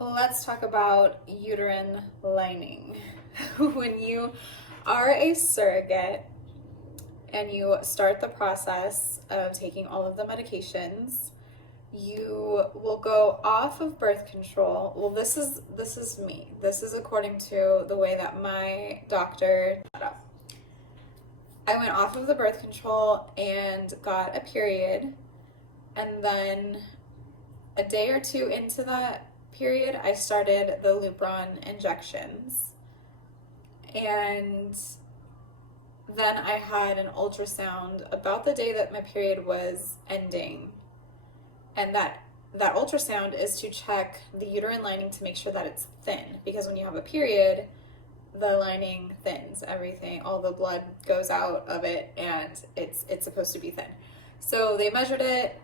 Let's talk about uterine lining. When you are a surrogate and you start the process of taking all of the medications, you will go off of birth control. Well, this is me. This is according to the way that my doctor set up. I went off of the birth control and got a period, and then a day or two into that period, I started the Lupron injections. And then I had an ultrasound about the day that my period was ending. And that ultrasound is to check the uterine lining to make sure that it's thin, because when you have a period, the lining thins, everything, all the blood goes out of it, and it's supposed to be thin. So they measured it.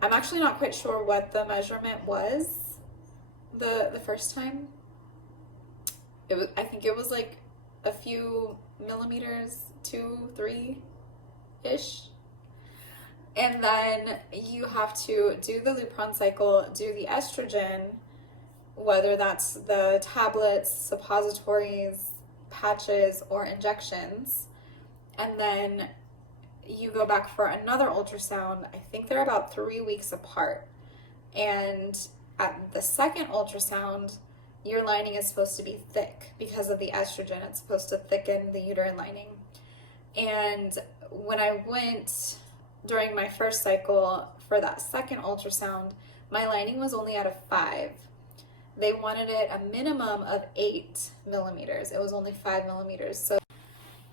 I'm actually not quite sure what the measurement was the first time. I think it was like a few millimeters, 2, 3-ish. And then you have to do the Lupron cycle, do the estrogen, whether that's the tablets, suppositories, patches, or injections. And then you go back for another ultrasound. I think they're about 3 weeks apart. And at the second ultrasound, your lining is supposed to be thick because of the estrogen. It's supposed to thicken the uterine lining. And when I went during my first cycle for that second ultrasound, my lining was only at a 5. They wanted it a minimum of 8 millimeters. It was only 5 millimeters. So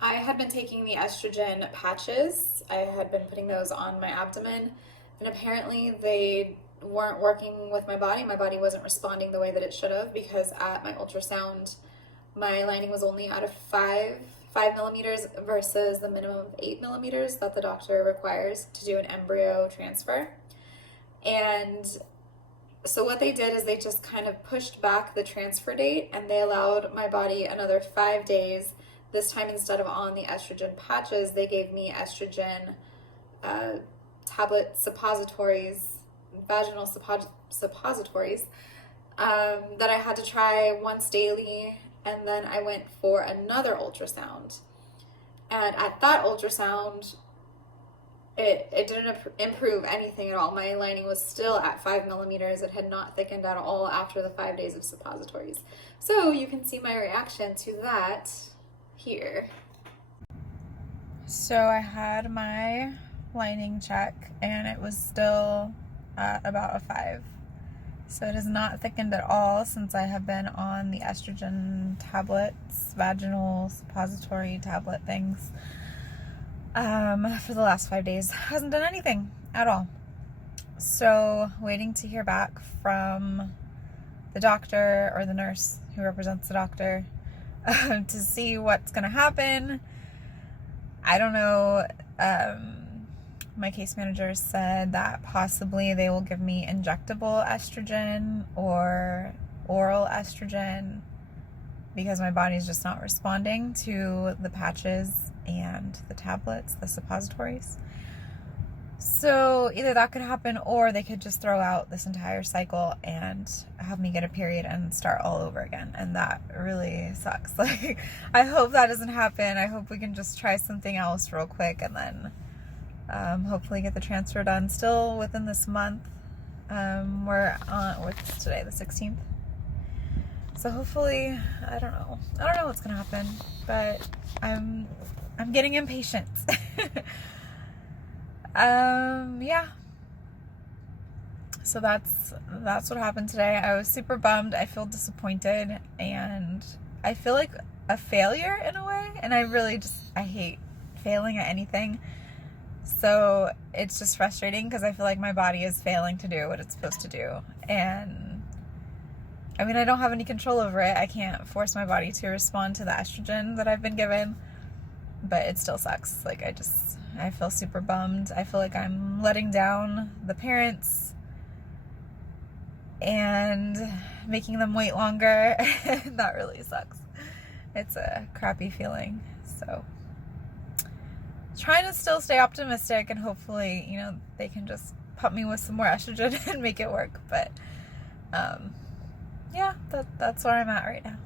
I had been taking the estrogen patches. I had been putting those on my abdomen, and apparently they weren't working with my body. My body wasn't responding the way that it should have, because at my ultrasound, my lining was only at a 5 millimeters versus the minimum of 8 millimeters that the doctor requires to do an embryo transfer. And so what they did is they just kind of pushed back the transfer date, and they allowed my body another 5 days. This time, instead of on the estrogen patches, they gave me estrogen tablet suppositories, vaginal suppositories, that I had to try once daily. And then I went for another ultrasound. And at that ultrasound, it didn't improve anything at all. My lining was still at 5 millimeters. It had not thickened at all after the 5 days of suppositories. So you can see my reaction to that here. So I had my lining check, and it was still at about a 5. So it is not thickened at all since I have been on the estrogen tablets, vaginal suppository tablet things, for the last 5 days. Hasn't done anything at all. So waiting to hear back from the doctor or the nurse who represents the doctor to see what's going to happen. I don't know. My case manager said that possibly they will give me injectable estrogen or oral estrogen, because my body's just not responding to the patches and the tablets, the suppositories. So either that could happen, or they could just throw out this entire cycle and have me get a period and start all over again. And that really sucks. Like, I hope that doesn't happen. I hope we can just try something else real quick, and then hopefully get the transfer done still within this month. We're on, what's today, the 16th? So hopefully, I don't know what's gonna happen, but I'm getting impatient. Yeah. So that's what happened today. I was super bummed. I feel disappointed, and I feel like a failure in a way, and I hate failing at anything. So it's just frustrating, because I feel like my body is failing to do what it's supposed to do. And I mean, I don't have any control over it. I can't force my body to respond to the estrogen that I've been given, but it still sucks. Like, I feel super bummed. I feel like I'm letting down the parents and making them wait longer. That really sucks. It's a crappy feeling. So trying to still stay optimistic, and hopefully, they can just pump me with some more estrogen and make it work. But that's where I'm at right now.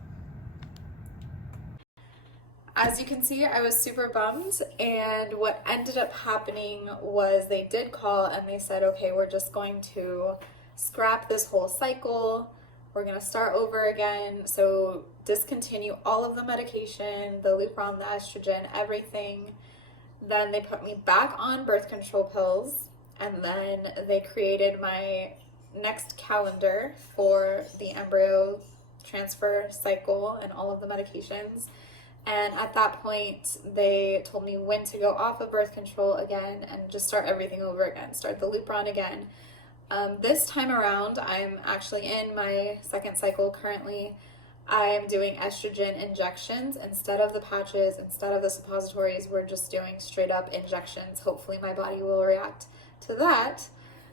As you can see, I was super bummed, and what ended up happening was they did call and they said, okay, we're just going to scrap this whole cycle. We're going to start over again. So discontinue all of the medication, the Lupron, the estrogen, everything. Then they put me back on birth control pills, and then they created my next calendar for the embryo transfer cycle and all of the medications. And at that point, they told me when to go off of birth control again and just start everything over again, start the Lupron again. This time around, I'm actually in my second cycle currently. I'm doing estrogen injections instead of the patches, instead of the suppositories. We're just doing straight up injections. Hopefully my body will react to that.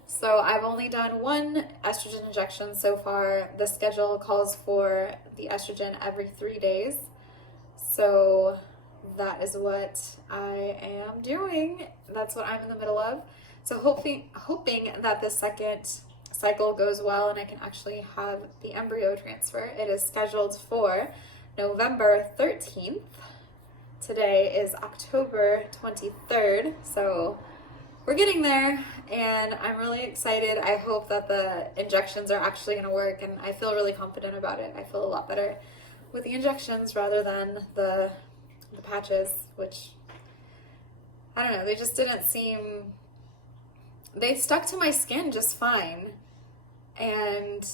So I've only done one estrogen injection so far. The schedule calls for the estrogen every 3 days. So that is what I am doing. That's what I'm in the middle of. So hoping that the second cycle goes well and I can actually have the embryo transfer. It is scheduled for November 13th. Today is October 23rd. So we're getting there, and I'm really excited. I hope that the injections are actually going to work, and I feel really confident about it. I feel a lot better with the injections rather than the patches, which, I don't know, they just didn't seem, they stuck to my skin just fine, and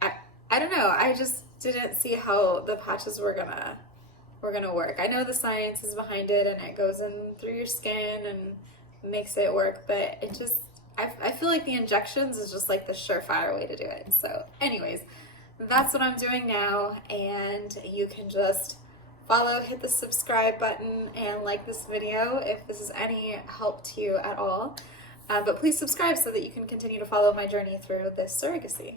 I don't know, I just didn't see how the patches were gonna work. I know the science is behind it, and it goes in through your skin and makes it work, but it just, I feel like the injections is just like the surefire way to do it. So anyways, that's what I'm doing now, and you can just follow, hit the subscribe button, and like this video if this is any help to you at all. But please subscribe so that you can continue to follow my journey through this surrogacy.